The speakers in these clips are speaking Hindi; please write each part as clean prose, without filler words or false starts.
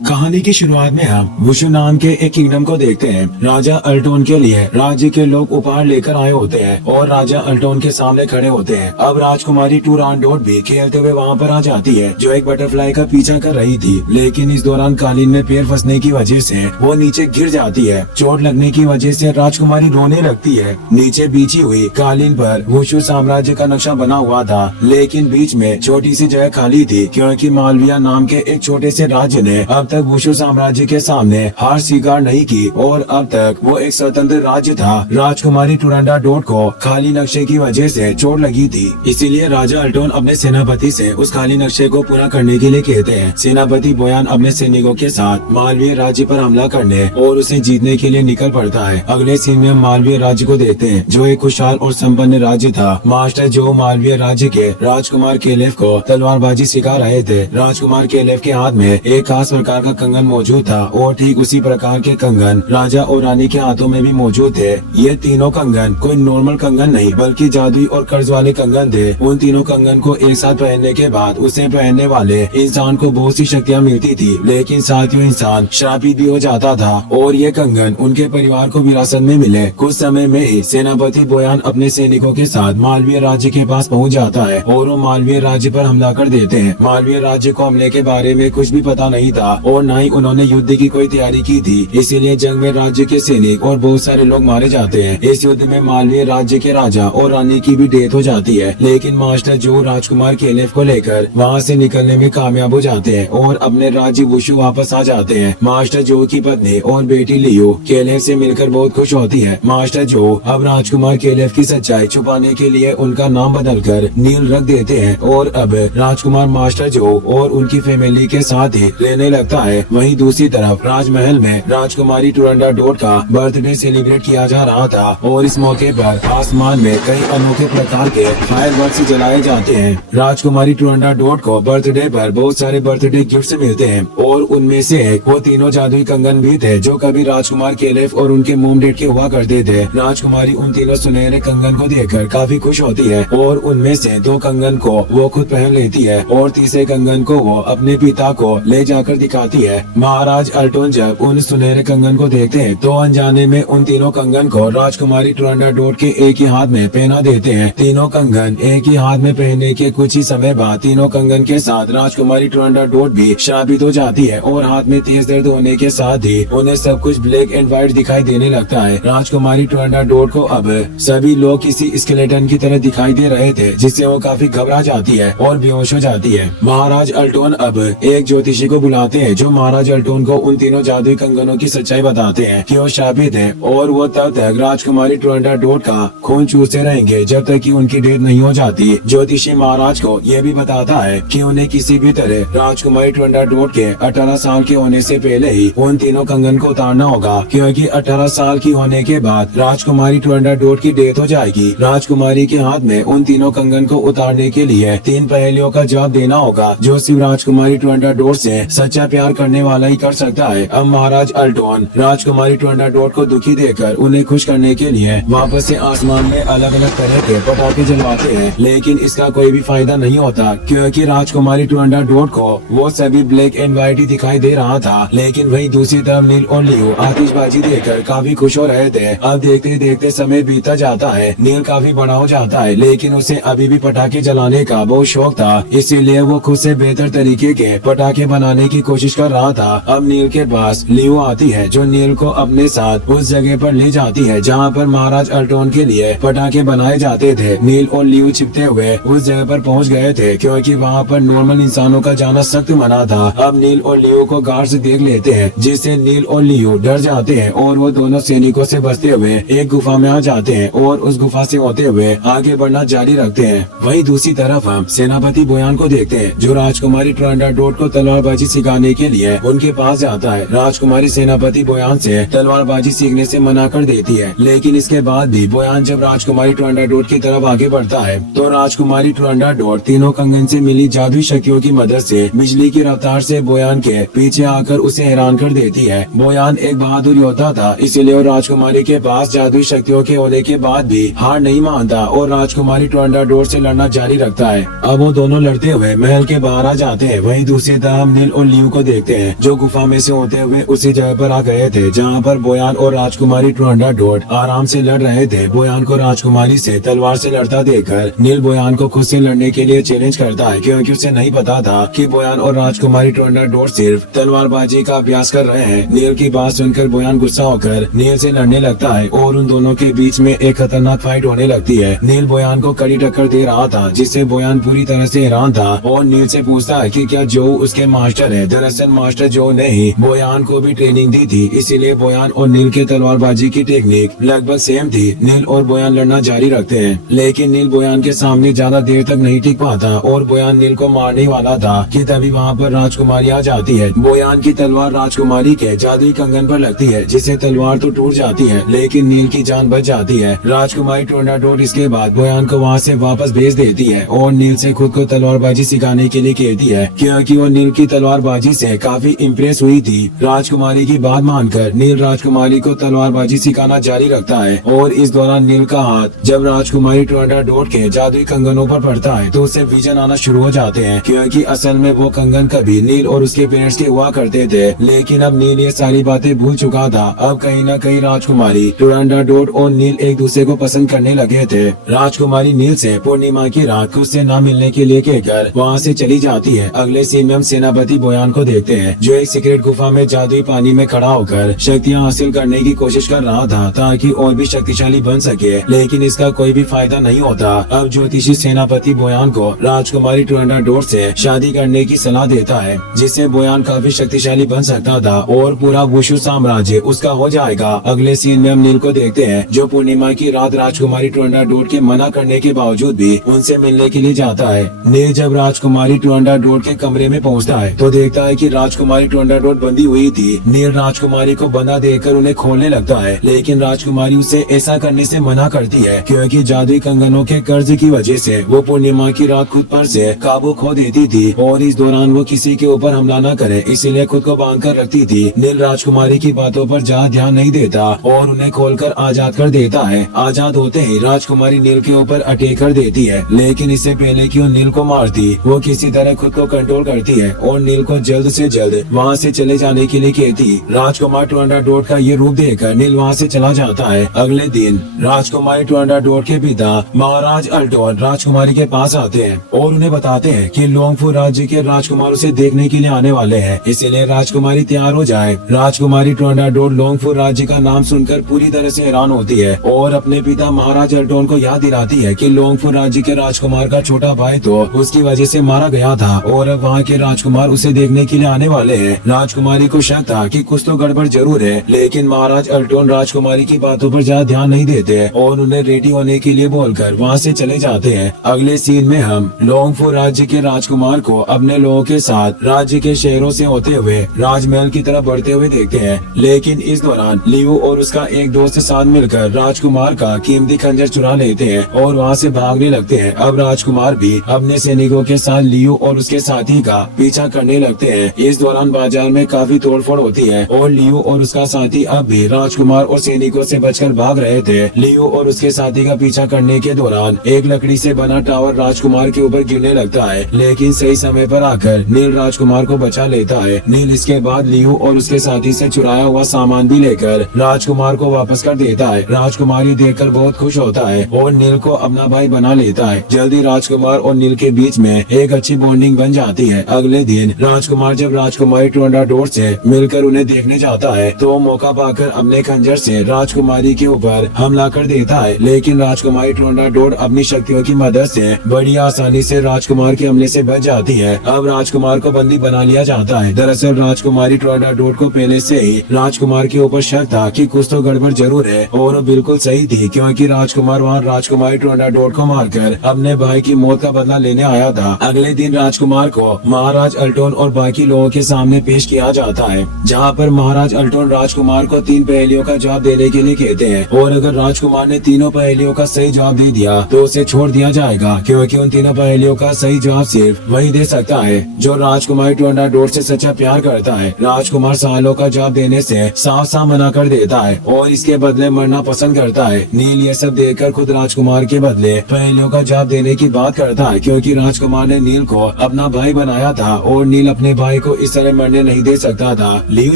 कहानी की शुरुआत में हम वुशु नाम के एक किंगडम को देखते हैं। राजा अल्टोन के लिए राज्य के लोग उपहार लेकर आए होते हैं और राजा अल्टोन के सामने खड़े होते हैं। अब राजकुमारी टूरांडोट भी खेलते हुए वहाँ पर आ जाती है, जो एक बटरफ्लाई का पीछा कर रही थी। लेकिन इस दौरान कालीन में पैर फंसने की वजह से वो नीचे गिर जाती है। चोट लगने की वजह से राजकुमारी रोने लगती है। नीचे बिछी हुई कालीन पर वुशु साम्राज्य का नक्शा बना हुआ था, लेकिन बीच में छोटी सी जगह खाली थी, क्योंकि मालविया नाम के एक छोटे से राज्य ने अब तक वुशु साम्राज्य के सामने हार स्वीकार नहीं की और अब तक वो एक स्वतंत्र राज्य था। राजकुमारी टूरांडोट को खाली नक्शे की वजह से चोट लगी थी, इसीलिए राजा अल्टोन अपने सेनापति से उस खाली नक्शे को पूरा करने के लिए कहते हैं। सेनापति बोयान अपने सैनिकों के साथ मालवीय राज्य पर हमला करने और उसे जीतने के लिए निकल पड़ता है। अगले सीन में हम मालवीय राज्य को देखते हैं, जो एक खुशहाल और संपन्न राज्य था। मास्टर जो मालवीय राज्य के राजकुमार केलेफ को तलवारबाजी सिखा रहे थे। राजकुमार केलेफ के हाथ में एक खास प्रकार का कंगन मौजूद था और ठीक उसी प्रकार के कंगन राजा और रानी के हाथों में भी मौजूद थे। ये तीनों कंगन कोई नॉर्मल कंगन नहीं, बल्कि जादुई और कर्ज वाले कंगन थे। उन तीनों कंगन को एक साथ पहनने के बाद उसे पहनने वाले इंसान को बहुत सी शक्तियाँ मिलती थी, लेकिन साथ ही इंसान श्रापित भी हो जाता था और ये कंगन उनके परिवार को विरासत में मिले। कुछ समय में ही सेनापति बोयान अपने सैनिकों के साथ मालवीय राज्य के पास पहुँच जाता है और वो मालवीय राज्य पर हमला कर देते हैं। मालवीय राज्य को हमले के बारे में कुछ भी पता नहीं था और न ही उन्होंने युद्ध की कोई तैयारी की थी, इसीलिए जंग में राज्य के सैनिक और बहुत सारे लोग मारे जाते हैं। इस युद्ध में मालवीय राज्य के राजा और रानी की भी डेथ हो जाती है, लेकिन मास्टर जो राजकुमार केलेफ को लेकर वहाँ से निकलने में कामयाब हो जाते हैं और अपने राज्य वुशु वापस आ जाते हैं। मास्टर जो की पत्नी और बेटी लियो केलेफ से मिलकर बहुत खुश होती है। मास्टर जो अब राजकुमार केलेफ की सच्चाई छुपाने के लिए उनका नाम बदलकर नील रख देते हैं और अब राजकुमार मास्टर जो और उनकी फैमिली के साथ ही रहने लगता है। वहीं दूसरी तरफ राजमहल में राजकुमारी टूरांडोट का बर्थडे सेलिब्रेट किया जा रहा था और इस मौके पर आसमान में कई अनोखे प्रकार के फायरवर्क्स जलाए जाते हैं। राजकुमारी टूरांडोट को बर्थडे पर बहुत सारे बर्थडे गिफ्ट्स मिलते हैं और उनमें से वो तीनों जादुई कंगन भी थे, जो कभी राजकुमार केलेफ और उनके मोम डेड के हुआ करते थे। राजकुमारी उन तीनों सुनहरे कंगन को देखकर काफी खुश होती है और उनमें से दो कंगन को वो खुद पहन लेती है और तीसरे कंगन को वो अपने पिता को ले जाकर दिखाती है। महाराज अल्टोन जब उन सुनहरे कंगन को देखते हैं तो अनजाने में उन तीनों कंगन को राजकुमारी टूरांडोट के एक ही हाथ में पहना देते हैं। तीनों कंगन एक ही हाथ में पहनने के कुछ ही समय बाद तीनों कंगन के साथ राजकुमारी टूरांडोट भी श्रापित हो जाती है और हाथ में तेज दर्द होने के साथ ही उन्हें सब कुछ ब्लैक एंड व्हाइट दिखाई देने लगता है। राजकुमारी टूरांडोट को अब सभी लोग किसी स्केलेटन की तरह दिखाई दे रहे थे, जिससे वो काफी घबरा जाती है और बेहोश हो जाती है। महाराज अल्टोन अब एक ज्योतिषी को बुलाते हैं, जो महाराज अल्टोन को उन तीनों जादुई कंगनों की सच्चाई बताते हैं कि वो शापित है और वो तब तक राजकुमारी टूरांडोट का खून चूसते रहेंगे जब तक कि उनकी डेथ नहीं हो जाती। ज्योतिषी महाराज को यह भी बताता है कि उन्हें किसी भी तरह राजकुमारी टूरांडोट के 18 साल के होने से पहले ही उन तीनों कंगन को उतारना होगा, क्योंकि 18 साल की होने के बाद राजकुमारी टूरांडोट की डेथ हो जाएगी। राजकुमारी के हाथ में उन तीनों कंगन को उतारने के लिए 3 पहेलियों का जवाब देना होगा, जो सिर्फ राजकुमारी टूरांडोट से सच्चा प्यार करने वाला ही कर सकता है। अब महाराज अल्टोन राजकुमारी टूरांडोट को दुखी देकर उन्हें खुश करने के लिए वापस से आसमान में अलग अलग तरह के पटाखे जलवाते हैं, लेकिन इसका कोई भी फायदा नहीं होता, क्योंकि राजकुमारी टूरांडोट को वो सभी ब्लैक एंड व्हाइट ही दिखाई दे रहा था। लेकिन वही दूसरी तरफ नील और लियो आतिशबाजी देखकर काफी खुश हो रहे थे। अब देखते देखते समय बीता जाता है। नील काफी बड़ा हो जाता है, लेकिन उसे अभी भी पटाखे जलाने का बहुत शौक था, इसीलिए वो खुद से बेहतर तरीके के पटाखे बनाने की कोशिश कर रहा था। अब नील के पास लियो आती है, जो नील को अपने साथ उस जगह पर ले जाती है जहाँ पर महाराज अल्टोन के लिए पटाखे बनाए जाते थे। नील और लियो छिपते हुए उस जगह पर पहुँच गए थे, क्योंकि वहाँ पर नॉर्मल इंसानों का जाना सख्त मना था। अब नील और लियो को गार्ड्स देख लेते हैं, जिससे नील और लियो डर जाते हैं और वो दोनों सैनिकों से बचते हुए एक गुफा में आ जाते हैं और उस गुफा से होते हुए आगे बढ़ना जारी रखते हैं। वहीं दूसरी तरफ हम सेनापति बोयान को देखते हैं, जो राजकुमारी टूरांडोट को तलवारबाजी सिखाने के लिए उनके पास जाता है। राजकुमारी सेनापति बोयान से तलवारबाजी सीखने से मना कर देती है, लेकिन इसके बाद भी बोयान जब राजकुमारी टूरांडोट की तरफ आगे बढ़ता है तो राजकुमारी टूरांडोट तीनों कंगन से मिली जादुई शक्तियों की मदद से बिजली की रफ्तार से बोयान के पीछे आकर उसे हैरान कर देती है। बोयान एक बहादुर योद्धा था, इसलिए वो राजकुमारी के पास जादुई शक्तियों के होने के बाद भी हार नहीं मानता और राजकुमारी टूरांडोट से लड़ना जारी रखता है। अब वो दोनों लड़ते हुए महल के बाहर आ जाते हैं। वहीं दूसरी तरफ नील और लियो को देखते हैं जो गुफा में से होते हुए उसी जगह पर आ गए थे जहाँ पर बोयान और राजकुमारी टुरंडाडोट आराम से लड़ रहे थे। बोयान को राजकुमारी से तलवार से लड़ता देखकर नील बोयान को खुद से लड़ने के लिए चैलेंज करता है, क्योंकि उसे नहीं पता था कि बोयान और राजकुमारी टुरंडाडोट सिर्फ तलवारबाजी का अभ्यास कर रहे हैं। नील की बात सुनकर बोयान गुस्सा होकर नील से लड़ने लगता है और उन दोनों के बीच में एक खतरनाक फाइट होने लगती है। नील बोयान को कड़ी टक्कर दे रहा था जिससे बोयान पूरी तरह से हैरान था और नील से पूछता है कि क्या जो उसके मास्टर है। दरअसल मास्टर जो ने ही बोयान को भी ट्रेनिंग दी थी, इसीलिए बोयान और नील के तलवारबाजी की टेक्निक लगभग सेम थी। नील और बोयान लड़ना जारी रखते हैं, लेकिन नील बोयान के सामने ज्यादा देर तक नहीं टिक पाता और बोयान नील को मारने वाला था कि तभी वहाँ पर राजकुमारी आ जाती है। बोयान की तलवार राजकुमारी के जादुई कंगन पर लगती है जिससे तलवार तो टूट जाती है, लेकिन नील की जान बच जाती है। राजकुमारी टुरंडाडोट इसके बाद बोयान को वहाँ से वापस भेज देती है और नील से खुद को तलवारबाजी सिखाने के लिए कहती है, क्योंकि वो नील की तलवारबाजी से काफी इम्प्रेस हुई थी। राजकुमारी की बात मानकर नील राजकुमारी को तलवारबाजी सिखाना जारी रखता है और इस दौरान नील का हाथ जब राजकुमारी टुरंडाडोट के जादुई कंगनों पर पड़ता है तो उसे विजन आना शुरू हो जाते हैं, क्योंकि असल में वो कंगन कभी नील और उसके पेरेंट्स के हुआ करते थे, लेकिन अब नील ये सारी बातें भूल चुका था। अब कहीं न कहीं राजकुमारी टुरंडाडोट और नील एक दूसरे को पसंद करने लगे थे। राजकुमारी नील से पूर्णिमा की रात खुद से न मिलने के लिए कहकर वहाँ से चली जाती है। अगले सीन में हम सेनापति बोयान को देखते हैं जो एक सीक्रेट गुफा में जादुई पानी में खड़ा होकर शक्तियाँ हासिल करने की कोशिश कर रहा था ताकि और भी शक्तिशाली बन सके, लेकिन इसका कोई भी फायदा नहीं होता। अब ज्योतिषी सेनापति बोयान को राजकुमारी टुरंडाडोट से शादी करने की सलाह देता है जिससे बोयान काफी शक्तिशाली बन सकता था और पूरा वुशु साम्राज्य उसका हो जाएगा। अगले सीन में हम नील को देखते हैं जो पूर्णिमा की रात राजकुमारी टुरंडाडोट के मना करने के बावजूद भी उनसे मिलने के लिए जाता है। नील जब राजकुमारी टुरंडाडोट के कमरे में पहुंचता है तो देखता है कि राजकुमारी टुरंडाडोट बंदी हुई थी। नील राजकुमारी को बंधा देखकर उन्हें खोलने लगता है, लेकिन राजकुमारी उसे ऐसा करने से मना करती है क्योंकि जादुई कंगनों के कर्ज की वजह से वो पूर्णिमा की रात खुद पर से काबू खो देती थी और इस दौरान वो किसी के ऊपर हमला न करे इसीलिए खुद को बांध कर रखती थी। नील राजकुमारी की बातों पर ज्यादा ध्यान नहीं देता और उन्हें खोलकर आजाद कर देता है। आजाद होते ही राजकुमारी नील के ऊपर अटैक कर देती है, लेकिन इससे पहले कि वो नील को मारती वो किसी तरह खुद को कंट्रोल करती है और नील को जल्द से जल्द वहाँ से चले जाने के लिए कहती। राजकुमार टुरंडाडोट का ये रूप देखकर नील वहाँ से चला जाता है। अगले दिन राजकुमारी टुरंडाडोट के पिता महाराज अल्टोन राजकुमारी के पास आते हैं और उन्हें बताते हैं कि लोंगफू राज्य के राजकुमार उसे देखने के लिए आने वाले हैं, इसीलिए राजकुमारी तैयार हो जाए। राजकुमारी टुरंडाडोट लोंगफू राज्य का नाम सुनकर पूरी तरह से हैरान होती है और अपने पिता महाराज अल्टोन को याद दिलाती है कि लोंगफू राज्य के राजकुमार का छोटा भाई तो उसकी वजह से मारा गया था और अब वहाँ के राजकुमार उसे देखने के लिए आने वाले हैं। राजकुमारी को शक था कि कुछ तो गड़बड़ जरूर है, लेकिन महाराज अल्टोन राजकुमारी की बातों पर ज्यादा ध्यान नहीं देते और उन्हें रेडी होने के लिए बोलकर वहाँ से चले जाते हैं। अगले सीन में हम लोंगफू राज्य के राजकुमार को अपने लोगों के साथ राज्य के शहरों से होते हुए राजमहल की तरफ बढ़ते हुए देखते हैं, लेकिन इस दौरान लियू और उसका एक दोस्त साथ मिलकर राजकुमार का कीमती खंजर चुरा लेते हैं और वहाँ से भागने लगते हैं। अब राजकुमार भी अपने सैनिकों के साथ लियू और उसके साथी का पीछा करने लगते हैं। इस दौरान बाजार में काफी तोड़फोड़ होती है और लियू और उसका साथी अब भी राजकुमार और सैनिकों से बचकर भाग रहे थे। लियू और उसके साथी का पीछा करने के दौरान एक लकड़ी से बना टावर राजकुमार के ऊपर गिरने लगता है, लेकिन सही समय पर आकर नील राजकुमार को बचा लेता है। नील इसके बाद लियू और उसके साथी से चुराया हुआ सामान भी लेकर राजकुमार को वापस कर देता है। राजकुमार ये देखकर बहुत खुश होता है और नील को अपना भाई बना लेता है। जल्दी राजकुमार और नील के बीच में एक अच्छी बॉन्डिंग बन जाती है। अगले दिन राजकुमार जब राजकुमारी टुरंडाडोट से मिलकर उन्हें देखने जाता है तो मौका पाकर अपने खंजर से राजकुमारी के ऊपर हमला कर देता है, लेकिन राजकुमारी टुरंडाडोट अपनी शक्तियों की मदद से बड़ी आसानी से राजकुमार के हमले से बच जाती है। अब राजकुमार को बंदी बना लिया जाता है। दरअसल राजकुमारी टुरंडाडोट को पहले से ही राजकुमार के ऊपर शक था कि कुछ तो गड़बड़ जरूर है और वो बिल्कुल सही थी, क्योंकि राजकुमार वहाँ राजकुमारी टुरंडाडोट को मारकर अपने भाई की मौत का बदला लेने आया था। अगले दिन राजकुमार को महाराज अल्टोन और बाकी लोगों के सामने पेश किया जाता है, जहाँ पर महाराज अल्टोन राजकुमार को 3 पहेलियों का जवाब देने के लिए कहते हैं और अगर राजकुमार ने तीनों पहेलियों का सही जवाब दे दिया तो उसे छोड़ दिया जाएगा, क्योंकि उन तीनों पहेलियों का सही जवाब सिर्फ वही दे सकता है जो राजकुमारी टुरंडाडोट से सच्चा प्यार करता है। राजकुमार सवालों का जवाब देने से साफ साफ मना कर देता है और इसके बदले मरना पसंद करता है। नील ये सब देखकर खुद राजकुमार के बदले पहेलियों का जवाब देने की बात करता है, क्योंकि राजकुमार ने नील को अपना भाई बनाया था और नील अपने भाई भाई को इस तरह मरने नहीं दे सकता था। लियू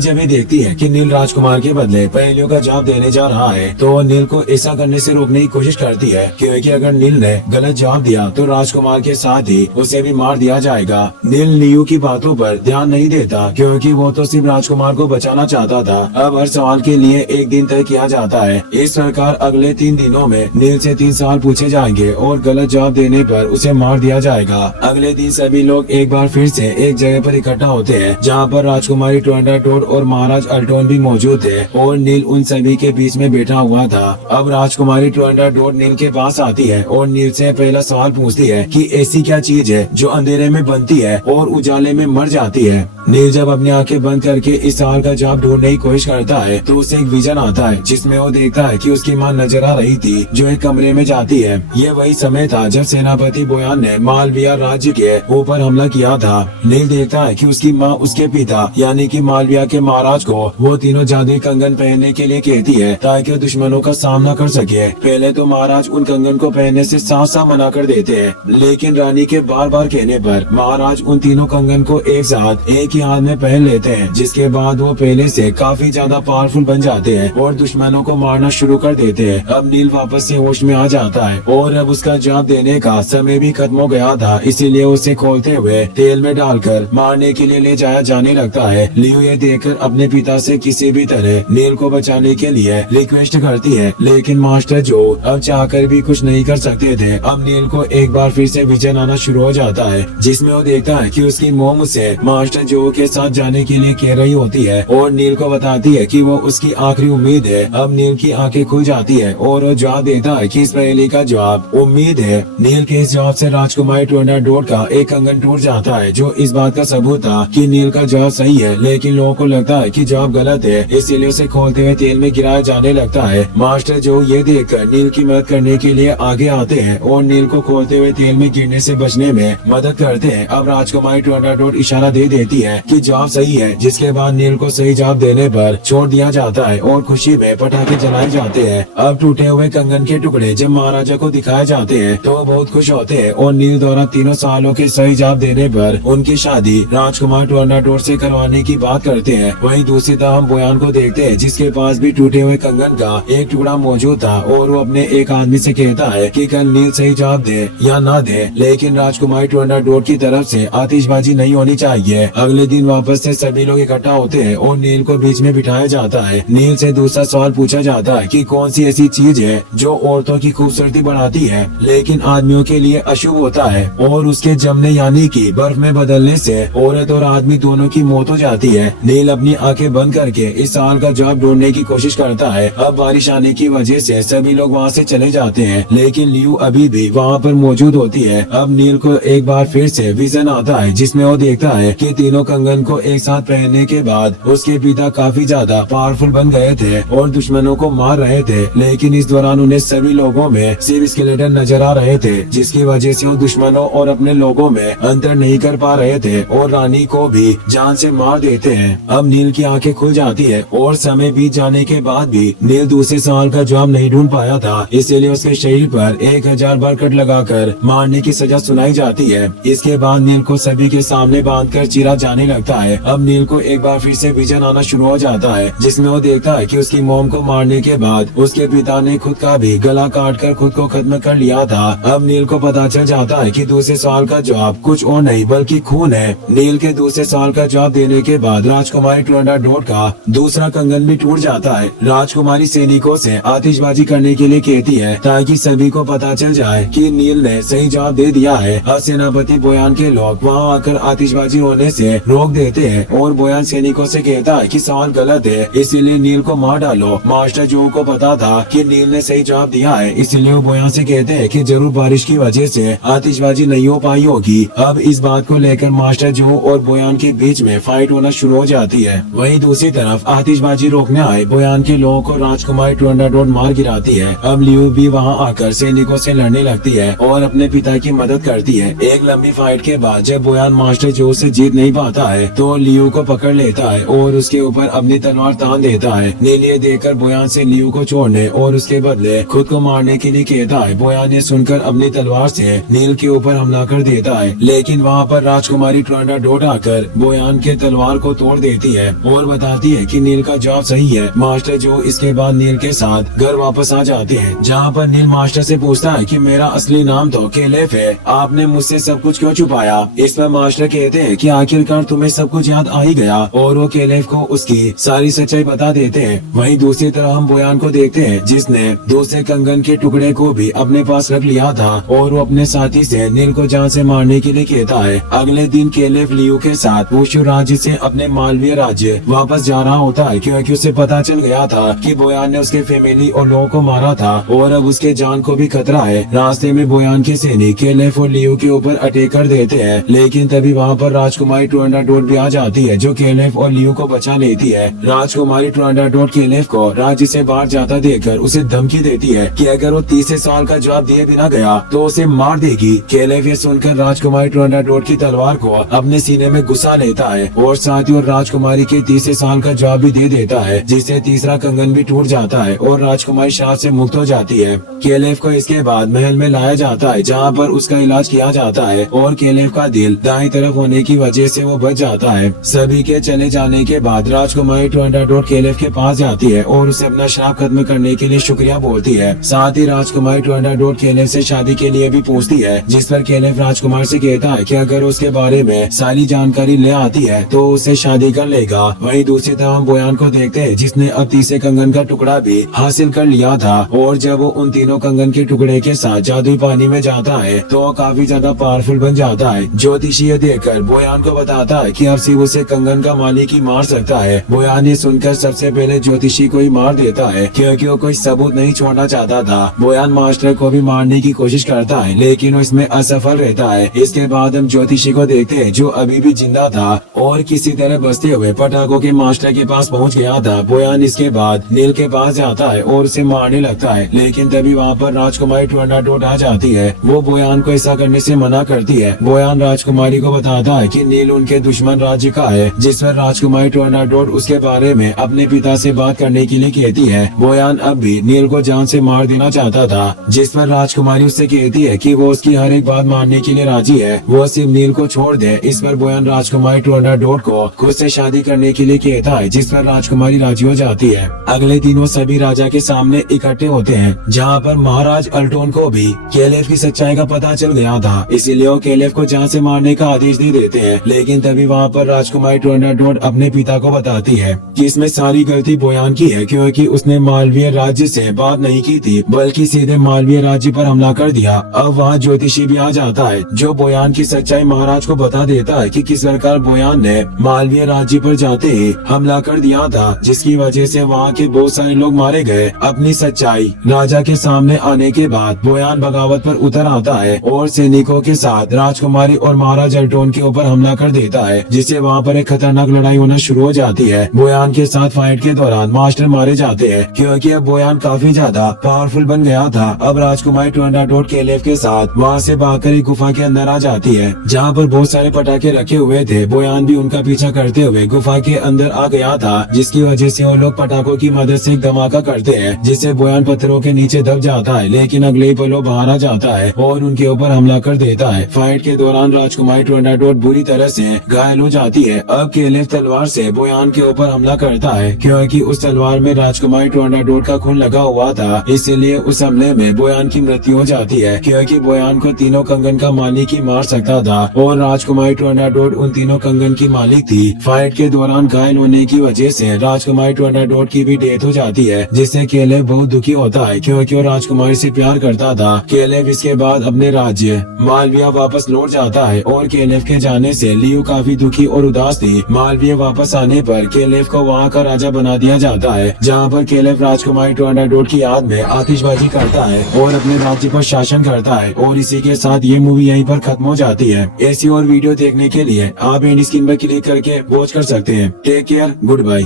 जब भी देखती है कि नील राजकुमार के बदले पहेलियों का जवाब देने जा रहा है तो नील को ऐसा करने से रोकने की कोशिश करती है, क्योंकि अगर नील ने गलत जवाब दिया तो राजकुमार के साथ ही उसे भी मार दिया जाएगा। नील लियू की बातों पर ध्यान नहीं देता, क्योंकि वो तो सिर्फ राजकुमार को बचाना चाहता था। अब हर सवाल के लिए एक दिन तय किया जाता है। इस प्रकार अगले 3 दिनों में नील से 3 सवाल पूछे जाएंगे और गलत जवाब देने पर उसे मार दिया जाएगा। अगले दिन सभी लोग एक बार फिर से एक जगह पर इकट्ठा होते हैं, जहाँ पर राजकुमारी ट्विंडाटोड और महाराज अल्टोन भी मौजूद थे और नील उन सभी के बीच में बैठा हुआ था। अब राजकुमारी ट्विंडाटोड नील के पास आती है और नील से पहला सवाल पूछती है कि ऐसी क्या चीज है जो अंधेरे में बनती है और उजाले में मर जाती है। नील जब अपनी आंखें बंद करके इस सवाल का जवाब ढूंढने की कोशिश करता है तो उसे एक विजन आता है, जिसमें वो देखता है कि उसकी माँ नजर आ रही थी जो एक कमरे में जाती है। ये वही समय था जब सेनापति बोयान ने मालविया राज्य के ऊपर हमला किया था। नील देखता है कि उसकी माँ उसके पिता यानी कि मालविया के महाराज को वो तीनों जादुई कंगन पहनने के लिए कहती है ताकि वो दुश्मनों का सामना कर सके। पहले तो महाराज उन कंगन को पहनने से साफ साफ मना कर देते हैं, लेकिन रानी के बार बार कहने पर महाराज उन तीनों कंगन को एक साथ एक ही हाथ में पहन लेते हैं, जिसके बाद वो पहले से काफी ज्यादा पावरफुल बन जाते हैं और दुश्मनों को मारना शुरू कर देते हैं। अब नील वापस से होश में आ जाता है और अब उसका जवाब देने का समय भी खत्म हो गया था, इसीलिए उसे खोलते हुए तेल में डालकर मारने के लिए ले जाया जाने लगता है। लियू ये देखकर अपने पिता से किसी भी तरह नील को बचाने के लिए रिक्वेस्ट करती है, लेकिन मास्टर जो अब चाहकर भी कुछ नहीं कर सकते थे। अब नील को एक बार फिर से विजन आना शुरू हो जाता है, जिसमें वो देखता है कि उसकी मोम उसे मास्टर जो के साथ जाने के लिए कह रही होती है और नील को बताती है कि वो उसकी आखिरी उम्मीद है। अब नील की आंखें खुल जाती है और वो जवाब देता है कि इस पहेली का जवाब उम्मीद है। नील के इस जवाब से राजकुमारी ट्विंडाटोड का एक कंगन टूट जाता है, जो इस बात का सबूत था कि नील का जवाब सही है, लेकिन लोगों को लगता है कि जवाब गलत है, इसीलिए उसे खोलते हुए तेल में गिराया जाने लगता है। मास्टर जो ये देखकर नील की मदद करने के लिए आगे आते हैं और नील को खोलते हुए तेल में गिरने से बचने में मदद करते हैं। अब राजकुमारी ट्विंडाटोड इशारा दे देती है कि जवाब सही है, जिसके बाद नील को सही जवाब देने पर छोड़ दिया जाता है और खुशी में पटाखे जलाए जाते हैं। अब टूटे हुए कंगन के टुकड़े जब महाराजा को दिखाए जाते हैं तो वो बहुत खुश होते हैं और नील द्वारा तीनों सवालों के सही जवाब देने पर उनकी शादी राजकुमार ट्विंडाटोड से करवाने की बात करते हैं। वहीं दूसरी तरफ हम बोयान को देखते हैं, जिसके पास भी टूटे हुए कंगन का एक टुकड़ा मौजूद था और वो अपने एक आदमी से कहता है कि कल नील सही जवाब दे या ना दे, लेकिन राजकुमारी ट्विंडाटोड की तरफ से आतिशबाजी नहीं होनी चाहिए। अगले दिन वापस से सभी लोग इकट्ठा होते हैं और नील को बीच में बिठाया जाता है। नील से दूसरा सवाल पूछा जाता है कि कौन सी ऐसी चीज है जो औरतों की खूबसूरती बढ़ाती है लेकिन आदमियों के लिए अशुभ होता है और उसके जमने यानी कि बर्फ में बदलने से औरत और आदमी दोनों की मौत हो जाती है। नील अपनी आंखें बंद करके इस सवाल का जवाब ढूंढने की कोशिश करता है। अब बारिश आने की वजह से सभी लोग वहाँ से चले जाते हैं, लेकिन लियू अभी भी वहाँ पर मौजूद होती है। अब नील को एक बार फिर से विजन आता है, जिसमें वो देखता है कि तीनों कंगन को एक साथ पहनने के बाद उसके पिता काफी ज्यादा पावरफुल बन गए थे और दुश्मनों को मार रहे थे, लेकिन इस दौरान उन्हें सभी लोगों में सिर्फ स्केलेटन नजर आ रहे थे, जिसकी वजह से वो दुश्मनों और अपने लोगों में अंतर नहीं कर पा रहे थे और रानी को भी जान से मार देते हैं। अब नील की आंखें खुल जाती है और समय बीत जाने के बाद भी नील दूसरे सवाल का जवाब नहीं ढूंढ पाया था, इसीलिए उसके शरीर पर 1000 बार कट लगाकर मारने की सजा सुनाई जाती है। इसके बाद नील को सभी के सामने बांधकर चीरा जाने लगता है। अब नील को एक बार फिर से विजन आना शुरू हो जाता है, जिसमें वो देखता है कि उसकी मॉम को मारने के बाद उसके पिता ने खुद का भी गला काट कर खुद को खत्म कर लिया था। अब नील को पता चल जाता है कि दूसरे सवाल का जवाब कुछ और नहीं बल्कि खून है। नील के दूसरे सवाल का जवाब देने के बाद राजकुमारी ट्विंडाटोड का दूसरा कंगन भी टूट जाता है। राजकुमारी सैनिकों से आतिशबाजी करने के लिए कहती है ताकि सभी को पता चल जाए कि नील ने सही जवाब दे दिया है। अब सेनापति बोयान के लोग वहाँ आकर आतिशबाजी होने से रोक देते हैं और बोयान सैनिकों से कहता है कि सवाल गलत है, इसीलिए नील को मार डालो। मास्टर जो को पता था कि नील ने सही जवाब दिया है, इसलिए वो बोयान से कहते हैं कि जरूर बारिश की वजह से आतिशबाजी नहीं हो पाई होगी। अब इस बात को लेकर मास्टर जो और बोयान के बीच में फाइट होना शुरू हो जाती है। वहीं दूसरी तरफ आतिशबाजी रोकने आए बोयान के लोगों को राजकुमारी ट्विंडाटोड मार गिराती है। अब लियू भी वहाँ आकर सैनिकों से लड़ने लगती है और अपने पिता की मदद करती है। एक लंबी फाइट के बाद जब बोयान मास्टर जो से जीत नहीं पाता आता है तो लियू को पकड़ लेता है और उसके ऊपर अपनी तलवार तान देता है। नील ये देखकर बोयान से लियू को छोड़ने और उसके बदले खुद को मारने के लिए कहता है। बोयान ये सुनकर अपनी तलवार से नील के ऊपर हमला कर देता है, लेकिन वहाँ पर राजकुमारी टोरंटाडोट आकर बोयान के तलवार को तोड़ देती है और बताती है कि नील का जवाब सही है। मास्टर जो इसके बाद नील के साथ घर वापस आ जाते हैं, जहाँ पर नील मास्टर से पूछता है कि मेरा असली नाम तो केलेफ है, आपने मुझसे सब कुछ क्यों छुपाया। इस पर मास्टर कहते हैं कि आखिरकार तुम्हें सब कुछ याद आ ही गया और वो केलेफ को उसकी सारी सच्चाई बता देते हैं। वहीं दूसरी तरफ हम बोयान को देखते हैं जिसने दूसरे कंगन के टुकड़े को भी अपने पास रख लिया था और वो अपने साथी से नील को जान से मारने के लिए कहता है। अगले दिन केलेफ लियू के साथ वुशु राज्य से अपने मालवीय राज्य वापस जा रहा होता है, क्योंकि उसे पता चल गया था कि बोयान ने उसके फैमिली और लोगों को मारा था और अब उसके जान को भी खतरा है। रास्ते में बोयान के सैनिक केलेफ और लियू के ऊपर अटैक कर देते हैं, लेकिन तभी वहाँ पर राजकुमारी टोरंटाडोट भी आ जाती है जो केलेफ और लियू को बचा लेती है। राजकुमारी टोरंटाडोट केलेफ को राज्य से बाहर जाता देखकर उसे धमकी देती है कि अगर वो 30 साल का जवाब दिए बिना गया तो उसे मार देगी। केलेफ ये सुनकर राजकुमारी टोरंटाडोट की तलवार को अपने सीने में घुसा लेता है और साथ ही राजकुमारी के 30 साल का जवाब भी दे देता है, जिससे तीसरा कंगन भी टूट जाता है और राजकुमारी श्राप से मुक्त हो जाती है। केलेफ को इसके बाद महल में लाया जाता है जहाँ पर उसका इलाज किया जाता है और केलेफ का दिल दाईं तरफ होने की वजह से वो बच जाता है। सभी के चले जाने के बाद राजकुमारी टोरंटाडोट केलेफ के पास जाती है और उसे अपना श्राप खत्म करने के लिए शुक्रिया बोलती है। साथ ही राजकुमारी टोरंटाडोट केलेफ से शादी के लिए भी पूछती है, जिस पर केलेफ राजकुमार से कहता है कि अगर उसके बारे में सारी जानकारी ले आती है तो उसे शादी कर लेगा। वहीं दूसरी तरफ हम बोयान को देखते हैं जिसने अब तीसरे कंगन का टुकड़ा भी हासिल कर लिया था और जब वो उन तीनों कंगन के टुकड़े के साथ जादुई पानी में जाता है तो वो काफी ज्यादा पावरफुल बन जाता है। ज्योतिषी ये देखकर बोयान को बताता है कि अब सिर्फ उसे कंगन का मालिक ही मार सकता है। बोयान ये सुनकर सबसे पहले ज्योतिषी को ही मार देता है क्योंकि वो कोई सबूत नहीं छोड़ना चाहता था। बोयान मास्टर को भी मारने की कोशिश करता है लेकिन वो इसमें असफल रहता है। इसके बाद हम ज्योतिषी को देखते हैं जो अभी भी जिंदा था और किसी तरह बचते हुए पटाखों के मास्टर के पास पहुंच गया था। बोयान इसके बाद नील के पास जाता है और उसे मारने लगता है, लेकिन तभी वहाँ पर राजकुमारी टोरंटाडोट आ जाती है। वो बोयान को ऐसा करने से मना करती है। बोयान राजकुमारी को बताता है कि नील उनके दुश्मन राज्य का है, जिस पर राजकुमारी टोरंटाडोट उसके बारे में अपने पिता से बात करने के लिए कहती है। बोयान अब भी नील को जान से मार देना चाहता था, जिस पर राजकुमारी उससे कहती है कि वो उसकी हर एक बात मानने के लिए राजी है, वो सिर्फ नील को छोड़ दे। इस पर बोयान राजकुमारी टोरंटाडोट को खुद से शादी करने के लिए कहता है, जिस पर राजकुमारी राजी हो जाती है। अगले दिन वो सभी राजा के सामने इकट्ठे होते हैं, जहाँ पर महाराज अल्टोन को भी केलेफ की सच्चाई का पता चल गया था, इसीलिए वो केलेफ को जान से मारने का आदेश दे देते हैं। लेकिन तभी वहाँ पर राजकुमारी टोरंटाडोट अपने पिता को बताती है कि इसमें सारी गलती बोयान की है, क्योंकि उसने मालवीय राज्य से बात नहीं की थी बल्कि सीधे मालवीय राज्य पर हमला कर दिया। अब वहाँ ज्योतिषी भी आ जाता है जो बोयान की सच्चाई महाराज को बता देता है कि किस प्रकार बोयान ने मालवीय राज्य पर जाते ही हमला कर दिया था, जिसकी वजह से वहाँ के बहुत सारे लोग मारे गए। अपनी सच्चाई राजा के सामने आने के बाद बोयान बगावत पर उतर आता है और सैनिकों के साथ राजकुमारी और महाराज अल्टोन के ऊपर हमला कर देता है, जिससे वहाँ पर एक खतरनाक लड़ाई होना शुरू हो जाती है। बोयान के साथ फाइट के दौरान मास्टर मारे जाते हैं, क्योंकि अब बोयान काफी ज्यादा पावरफुल बन गया था। अब राजकुमारी टोरंटाडोट केलेफ के साथ वहाँ से भागकर एक गुफा के अंदर आ जाती है, जहाँ पर बहुत सारे पटाखे रखे हुए थे। बोयान भी उनका पीछा करते हुए गुफा के अंदर आ गया था, जिसकी वजह से वो लोग पटाखों की मदद से एक धमाका करते हैं, जिससे बोयान पत्थरों के नीचे दब जाता है। लेकिन अगले ही पल वो बाहर आ जाता है और उनके ऊपर हमला कर देता है। फाइट के दौरान राजकुमारी टोरंटाडोट बुरी तरह से घायल हो जाती है। अब केलेफ तलवार से बोयान के ऊपर हमला करता है, क्योंकि उस तलवार में राजकुमारी टोरंटाडोट का खून लगा हुआ था, इसीलिए उस हमले में बोयान की मृत्यु हो जाती है, क्योंकि बोयान को तीनों कंगन का मालिक ही मार सकता था और राजकुमारी टोरंटाडोट उन तीनों कंगन की मालिक थी। फाइट के दौरान घायल होने की वजह से राजकुमारी टोरंटाडोट की भी डेथ हो जाती है, जिससे केलेफ बहुत दुखी होता है, क्योंकि वो राजकुमारी से प्यार करता था। केलेफ इसके बाद अपने राज्य मालविया वापस लौट जाता है और केलेफ के जाने से लियू काफी दुखी और उदास थी। मालविया वापस आने पर केलेफ को वहाँ का राजा बना दिया जाता है, जहाँ पर केलेफ राजकुमारी टोरंटाडोट की याद में आतिशबाजी करता है और अपने राज्य पर शासन करता है। और इसी के साथ ये मूवी यहीं पर खत्म हो जाती है। ऐसी और वीडियो देखने के लिए आप एंड स्क्रीन पर क्लिक करके वॉच कर सकते हैं। Take care, good bye.